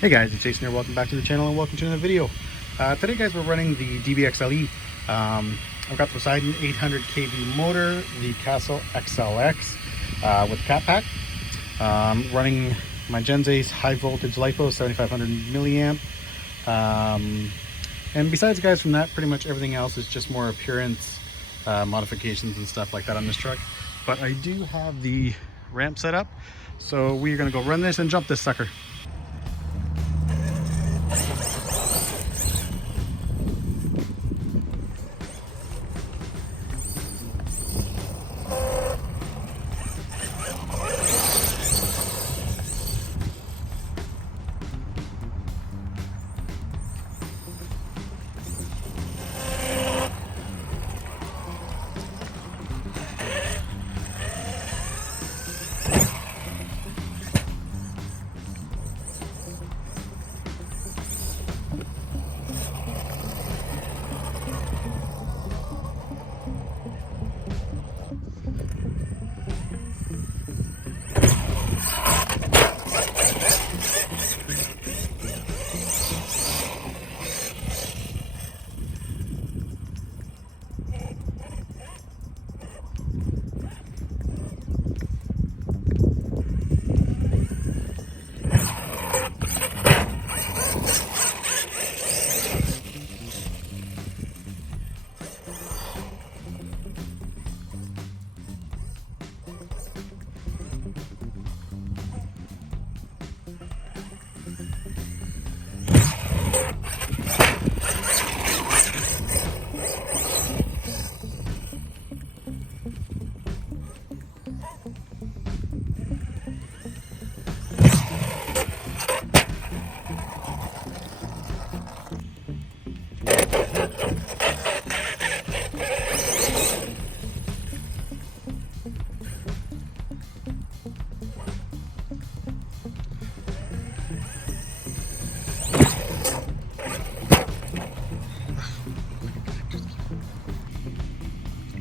Hey guys, it's Jason here. Welcome back to the channel and welcome to another video. Today guys, we're running the DBXLE. I've got the Poseidon 800 kV motor, the Castle XLX with cat pack. Running my Gen Ace high voltage LiFo 7500 milliamp. And besides guys, from that, pretty much everything else is just more appearance modifications and stuff like that on this truck. But I do have the ramp set up, so we're gonna go run this and jump this sucker.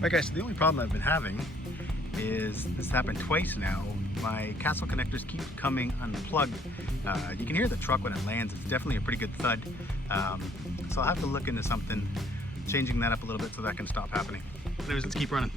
Okay, so the only problem I've been having is this happened twice now. My Castle connectors keep coming unplugged. You can hear the truck when it lands. It's definitely a pretty good thud. So I'll have to look into something, changing that up a little bit so that can stop happening. Anyways, let's keep running.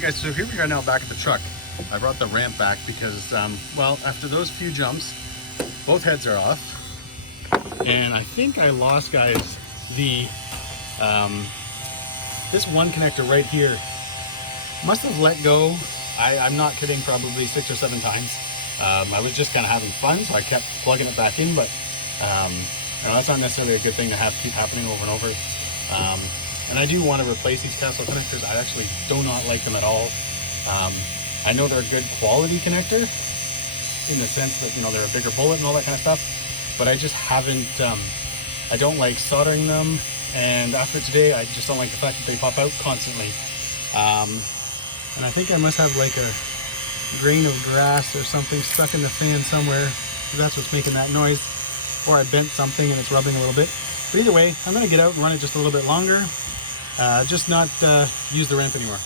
Alright guys, so here we are now back at the truck. I brought the ramp back because, well, after those few jumps, both heads are off. And I think I lost, guys, the, this one connector right here must have let go. I'm not kidding, probably 6 or 7 times. I was just kind of having fun, so I kept plugging it back in, but you know, that's not necessarily a good thing to have keep happening over and over. And I do want to replace these castle connectors. I actually do not like them at all. I know they're a good quality connector in the sense that, you know, they're a bigger bullet and all that kind of stuff, but I just haven't, I don't like soldering them, and after today I just don't like the fact that they pop out constantly. And I think I must have like a grain of grass or something stuck in the fan somewhere. That's what's making that noise. Or I bent something and it's rubbing a little bit. But either way, I'm going to get out and run it just a little bit longer. Just not use the ramp anymore.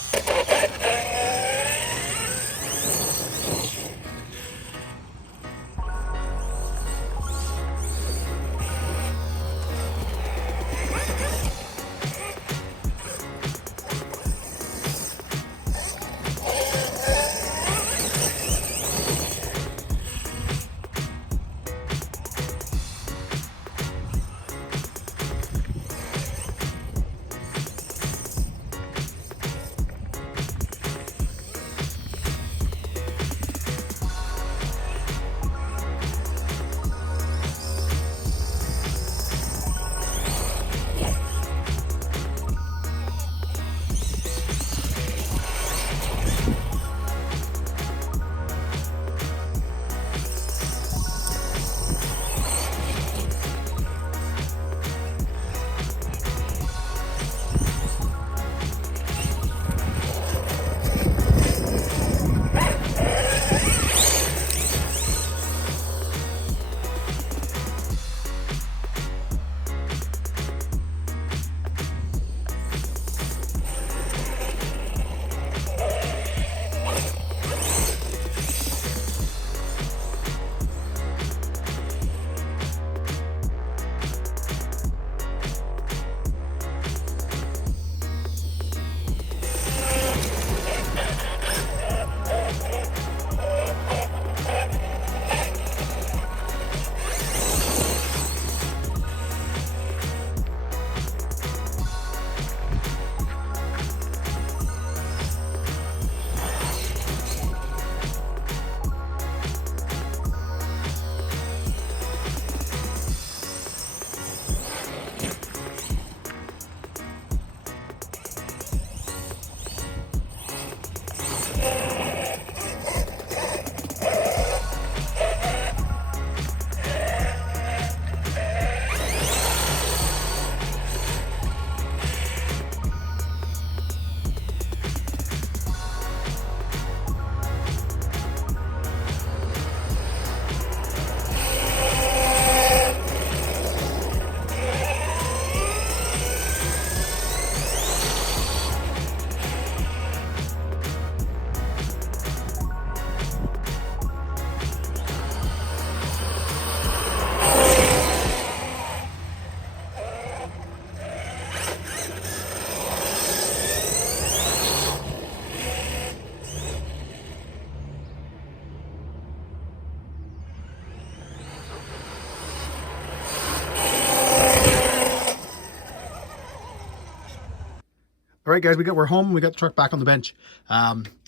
All right, guys, we're home. We got the truck back on the bench.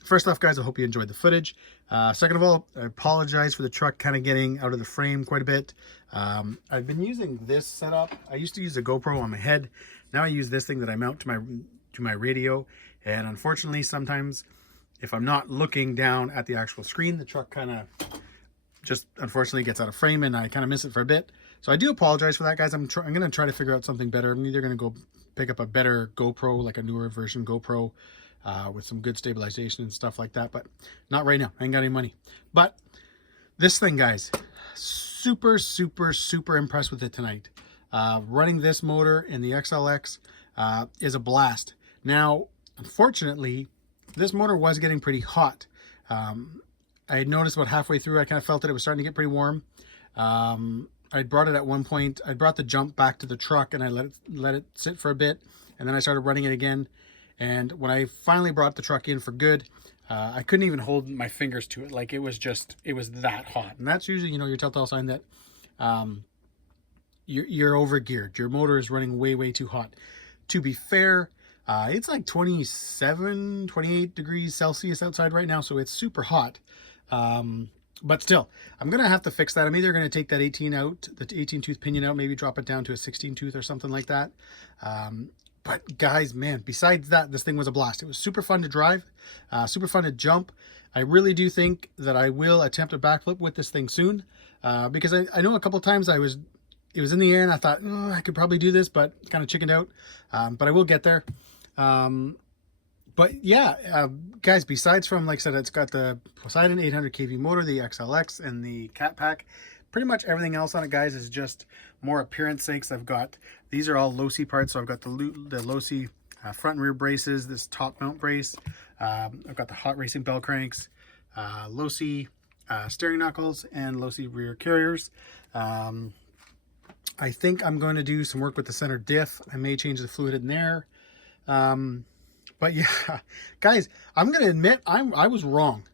First off, guys, I hope you enjoyed the footage. Second of all, I apologize for the truck kind of getting out of the frame quite a bit. I've been using this setup. I used to use a GoPro on my head. Now I use this thing that I mount to my radio. And unfortunately, sometimes if I'm not looking down at the actual screen, the truck kind of just unfortunately gets out of frame and I kind of miss it for a bit. So I do apologize for that, guys. I'm going to try to figure out something better. I'm either going to go pick up a better GoPro, like a newer version GoPro with some good stabilization and stuff like that, but not right now. I ain't got any money. But this thing, guys, super impressed with it tonight. Running this motor in the XLX is a blast. Now, unfortunately, this motor was getting pretty hot. I had noticed about halfway through, I kind of felt that it was starting to get pretty warm. I brought it at one point. I brought the jump back to the truck and I let it sit for a bit, and then I started running it again, And when I finally brought the truck in for good, I couldn't even hold my fingers to it. Like it was that hot. And that's usually, you know, your telltale sign that you're over geared. Your motor is running way too hot. To be fair, it's like 27, 28 degrees Celsius outside right now, so it's super hot. But still, I'm going to have to fix that. I'm either going to take that 18 out, the 18 tooth pinion out, maybe drop it down to a 16 tooth or something like that. But guys, man, besides that, this thing was a blast. It was super fun to drive, super fun to jump. I really do think that I will attempt a backflip with this thing soon, because I know a couple times it was in the air and I thought, oh, I could probably do this, but kind of chickened out. But I will get there. But yeah, guys, besides from, like I said, it's got the Poseidon 800 kV motor, the XLX, and the cat pack. Pretty much everything else on it, guys, is just more appearance sakes. I've got, these are all Losi parts. So I've got the Losi front and rear braces, this top mount brace. I've got the hot racing bell cranks, Losi steering knuckles, and Losi rear carriers. I think I'm going to do some work with the center diff. I may change the fluid in there. But yeah, guys, I'm going to admit I was wrong.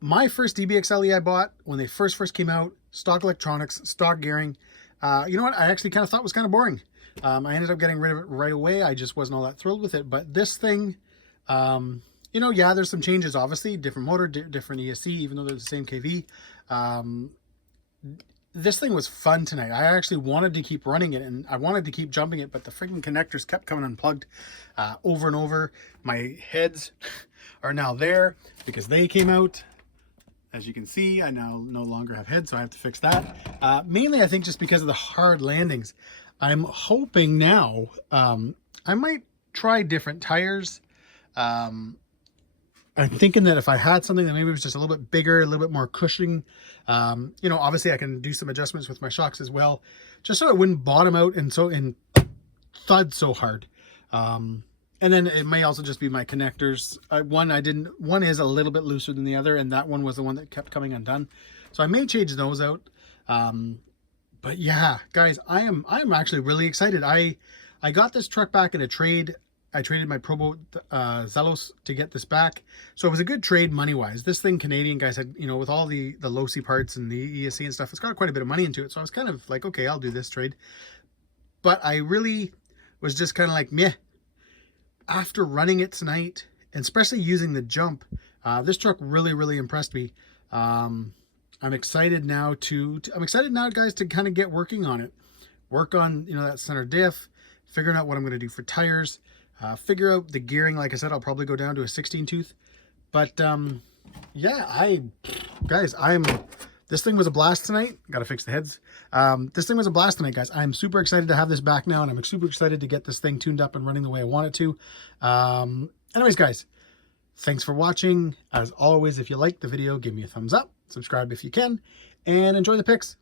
My first DBXLE I bought when they first came out, stock electronics, stock gearing. You know what? I actually kind of thought was kind of boring. I ended up getting rid of it right away. I just wasn't all that thrilled with it. But this thing, you know, yeah, there's some changes, obviously. Different motor, different ESC, even though they're the same KV. This thing was fun tonight. I actually wanted to keep running it and I wanted to keep jumping it, but the freaking connectors kept coming unplugged over and over. My heads are now there because they came out. As you can see, I now no longer have heads, so I have to fix that. Mainly, I think just because of the hard landings. I'm hoping now, I might try different tires. I'm thinking that if I had something that maybe was just a little bit bigger, a little bit more cushioning, you know, obviously I can do some adjustments with my shocks as well, just so it wouldn't bottom out and thud so hard. And then it may also just be my connectors. One is a little bit looser than the other, and that one was the one that kept coming undone. So I may change those out. But yeah, guys, I'm actually really excited. I got this truck back in a trade. I traded my Probo Zelos to get this back. So it was a good trade money-wise. This thing, Canadian, guys, had, you know, with all the Losi parts and the ESC and stuff, it's got quite a bit of money into it. So I was kind of like, okay, I'll do this trade. But I really was just kind of like, meh. After running it tonight, and especially using the jump, this truck really impressed me. I'm excited now guys, to kind of get working on it. Work on, you know, that center diff, figuring out what I'm going to do for tires, figure out the gearing. Like I said, I'll probably go down to a 16 tooth. But yeah, this thing was a blast tonight. Got to fix the heads. This thing was a blast tonight, guys. I'm super excited to have this back now, and I'm super excited to get this thing tuned up and running the way I want it to. Anyways, guys, thanks for watching. As always, if you liked the video, give me a thumbs up, subscribe if you can, and enjoy the pics.